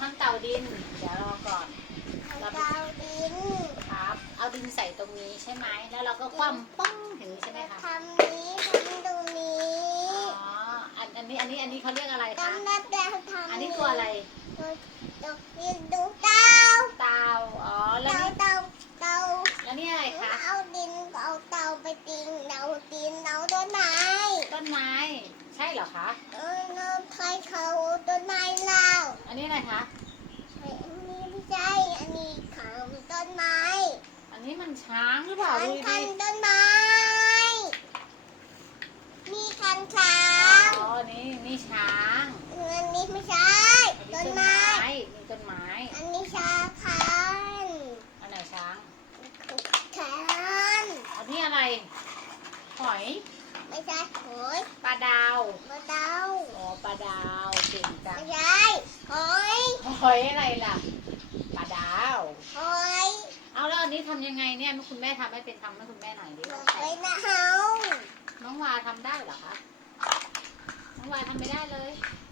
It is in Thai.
ทำเต่าดิน เดี๋ยวรอก่อนเอาดาวดินครับ เอาดินใส่ตรงนี้ใช่ไหม แล้วเราก็คว่ำป้องอย่างนี้ใช่ไหมคะทำนี้ทำตรงนี้อ๋ออันอันนี้อันนี้อันนี้เขาเรียกอะไรคะ ทำแล้วแล้วทำอันนี้ตัวอะไรตัวตัวดินดูดาวเต่าอ๋อ แล้วเตานี่เตาเตาแล้วนี่อะไรคะ เอาดินเอาเตาไปติงเอาดินเอาต้นไม้ ต้นไม้ ใช่เหรอคะ เออเอาใครเขาต้นไม้เรา อันนี้อะไรคะ อันนี้ไม่ใช่ อันนี้เขาต้นไม้อันนี้มันช้างหรือเปล่าคันดูคัดินต้นไม้ มีคันช้าอ๋องนี่นี่ช้างอันนี้ไม่ใช่ อันนี้ต้ต้นนไม้ไม้ นี่ต้นไม้ อันนี้ชาคันอันไหนช้างคันอันนี้อะไร หอยไม่ใช่หอยปลาดาว มะดาวอ๋อปลาดาวเก่งจังไม่ใช่หอย หอยอะไรล่ะปลาดาว หอยเอาแล้วอันนี้ทำยังไงเนี่ยคุณแม่ทำให้เป็นทำให้คุณแม่หน่อยดิหอยนะเฮาน้องวาทำได้เหรอคะ น้องวาทำไม่ได้เลยห